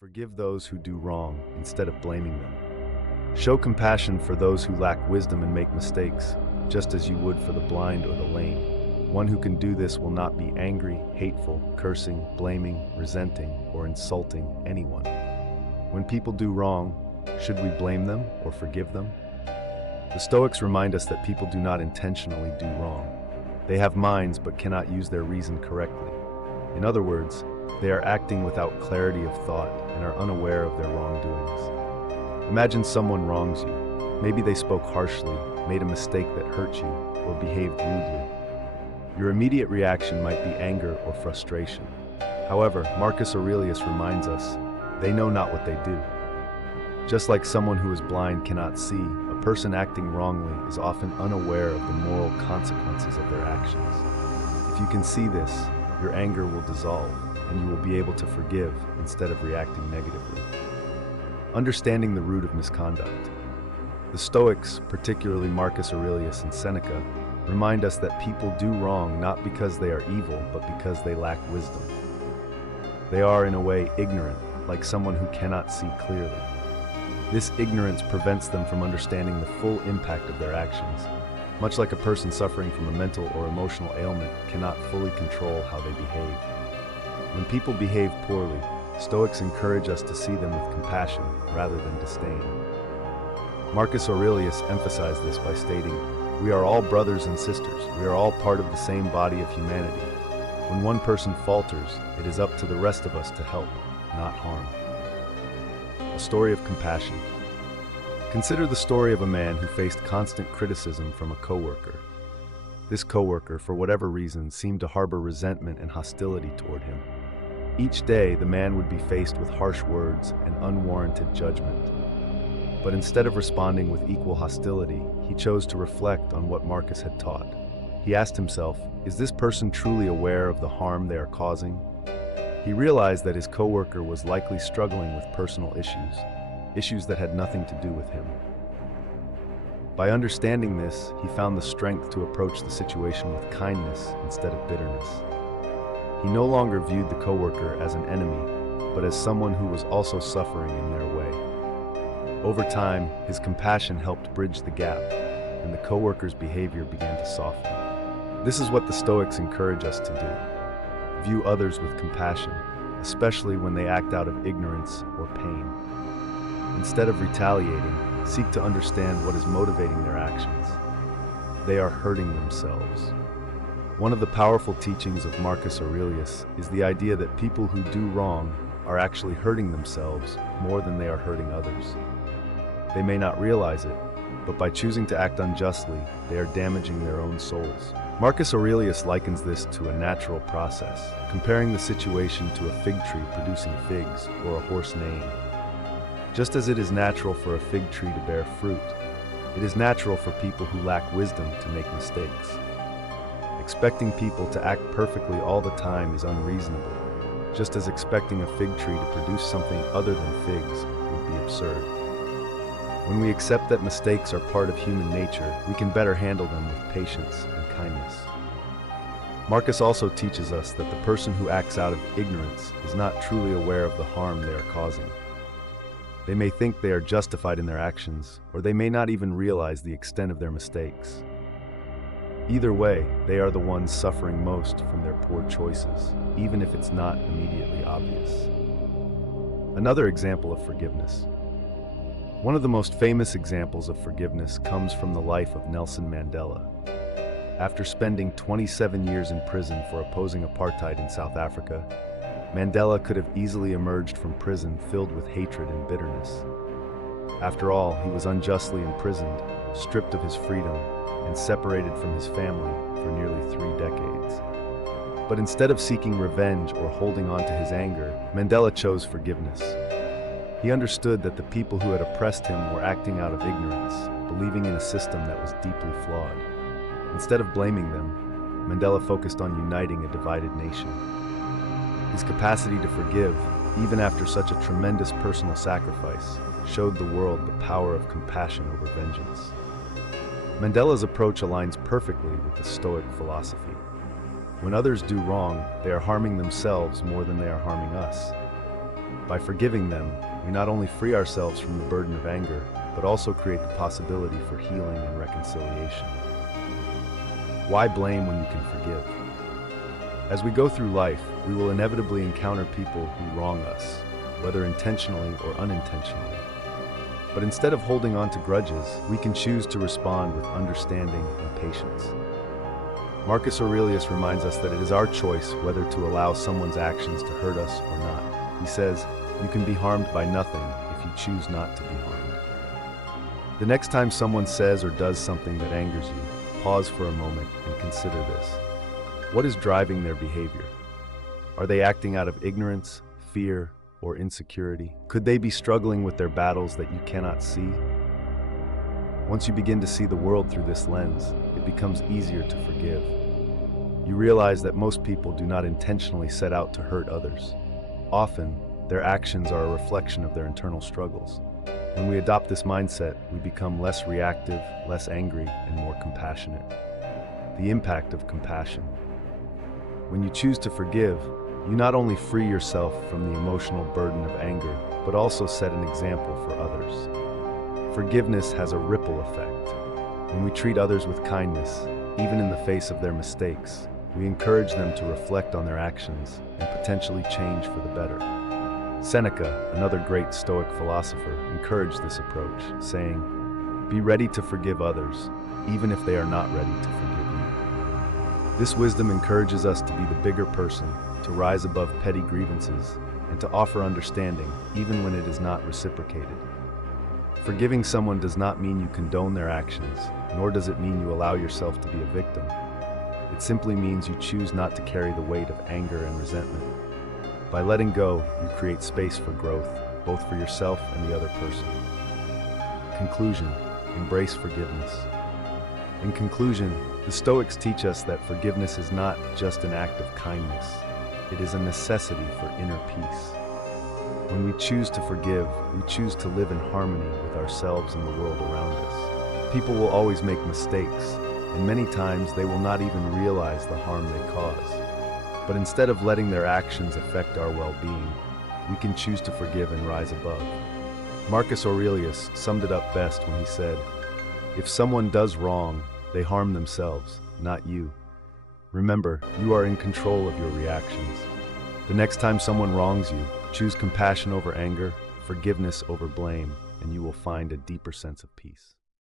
Forgive those who do wrong instead of blaming them. Show compassion for those who lack wisdom and make mistakes, just as you would for the blind or the lame. One who can do this will not be angry, hateful, cursing, blaming, resenting, or insulting anyone. When people do wrong, should we blame them or forgive them? The Stoics remind us that people do not intentionally do wrong. They have minds but cannot use their reason correctly. In other words, they are acting without clarity of thought and are unaware of their wrongdoings. Imagine someone wrongs you. Maybe they spoke harshly, made a mistake that hurt you, or behaved rudely. Your immediate reaction might be anger or frustration. However, Marcus Aurelius reminds us, they know not what they do. Just like someone who is blind cannot see, a person acting wrongly is often unaware of the moral consequences of their actions. If you can see this, your anger will dissolve, and you will be able to forgive instead of reacting negatively. Understanding the root of misconduct. The Stoics, particularly Marcus Aurelius and Seneca, remind us that people do wrong not because they are evil, but because they lack wisdom. They are, in a way, ignorant, like someone who cannot see clearly. This ignorance prevents them from understanding the full impact of their actions, much like a person suffering from a mental or emotional ailment cannot fully control how they behave. When people behave poorly, Stoics encourage us to see them with compassion rather than disdain. Marcus Aurelius emphasized this by stating, "We are all brothers and sisters. We are all part of the same body of humanity. When one person falters, it is up to the rest of us to help, not harm." A story of compassion. Consider the story of a man who faced constant criticism from a coworker. This coworker, for whatever reason, seemed to harbor resentment and hostility toward him. Each day, the man would be faced with harsh words and unwarranted judgment. But instead of responding with equal hostility, he chose to reflect on what Marcus had taught. He asked himself, is this person truly aware of the harm they are causing? He realized that his coworker was likely struggling with personal issues that had nothing to do with him. By understanding this, he found the strength to approach the situation with kindness instead of bitterness. He no longer viewed the coworker as an enemy, but as someone who was also suffering in their way. Over time, his compassion helped bridge the gap, and the coworker's behavior began to soften. This is what the Stoics encourage us to do. View others with compassion, especially when they act out of ignorance or pain. Instead of retaliating, seek to understand what is motivating their actions. They are hurting themselves. One of the powerful teachings of Marcus Aurelius is the idea that people who do wrong are actually hurting themselves more than they are hurting others. They may not realize it, but by choosing to act unjustly, they are damaging their own souls. Marcus Aurelius likens this to a natural process, comparing the situation to a fig tree producing figs or a horse neighing. Just as it is natural for a fig tree to bear fruit, it is natural for people who lack wisdom to make mistakes. Expecting people to act perfectly all the time is unreasonable, just as expecting a fig tree to produce something other than figs would be absurd. When we accept that mistakes are part of human nature, we can better handle them with patience and kindness. Marcus also teaches us that the person who acts out of ignorance is not truly aware of the harm they are causing. They may think they are justified in their actions, or they may not even realize the extent of their mistakes. Either way, they are the ones suffering most from their poor choices, even if it's not immediately obvious. Another example of forgiveness. One of the most famous examples of forgiveness comes from the life of Nelson Mandela. After spending 27 years in prison for opposing apartheid in South Africa, Mandela could have easily emerged from prison filled with hatred and bitterness. After all, he was unjustly imprisoned, stripped of his freedom, and separated from his family for nearly 3 decades. But instead of seeking revenge or holding on to his anger, Mandela chose forgiveness. He understood that the people who had oppressed him were acting out of ignorance, believing in a system that was deeply flawed. Instead of blaming them, Mandela focused on uniting a divided nation. His capacity to forgive, even after such a tremendous personal sacrifice, showed the world the power of compassion over vengeance. Mandela's approach aligns perfectly with the Stoic philosophy. When others do wrong, they are harming themselves more than they are harming us. By forgiving them, we not only free ourselves from the burden of anger, but also create the possibility for healing and reconciliation. Why blame when you can forgive? As we go through life, we will inevitably encounter people who wrong us, whether intentionally or unintentionally. But instead of holding on to grudges, we can choose to respond with understanding and patience. Marcus Aurelius reminds us that it is our choice whether to allow someone's actions to hurt us or not. He says, "You can be harmed by nothing if you choose not to be harmed." The next time someone says or does something that angers you, pause for a moment and consider this. What is driving their behavior? Are they acting out of ignorance, fear, or insecurity? Could they be struggling with their battles that you cannot see? Once you begin to see the world through this lens, it becomes easier to forgive. You realize that most people do not intentionally set out to hurt others. Often, their actions are a reflection of their internal struggles. When we adopt this mindset, we become less reactive, less angry, and more compassionate. The impact of compassion. When you choose to forgive, you not only free yourself from the emotional burden of anger, but also set an example for others. Forgiveness has a ripple effect. When we treat others with kindness, even in the face of their mistakes, we encourage them to reflect on their actions and potentially change for the better. Seneca, another great Stoic philosopher, encouraged this approach, saying, "Be ready to forgive others, even if they are not ready to forgive you." This wisdom encourages us to be the bigger person, to rise above petty grievances, and to offer understanding, even when it is not reciprocated. Forgiving someone does not mean you condone their actions, nor does it mean you allow yourself to be a victim. It simply means you choose not to carry the weight of anger and resentment. By letting go, you create space for growth, both for yourself and the other person. Conclusion: embrace forgiveness. In conclusion, the Stoics teach us that forgiveness is not just an act of kindness. It is a necessity for inner peace. When we choose to forgive, we choose to live in harmony with ourselves and the world around us. People will always make mistakes, and many times they will not even realize the harm they cause. But instead of letting their actions affect our well-being, we can choose to forgive and rise above. Marcus Aurelius summed it up best when he said, "If someone does wrong, they harm themselves, not you. Remember, you are in control of your reactions. The next time someone wrongs you, choose compassion over anger, forgiveness over blame, and you will find a deeper sense of peace."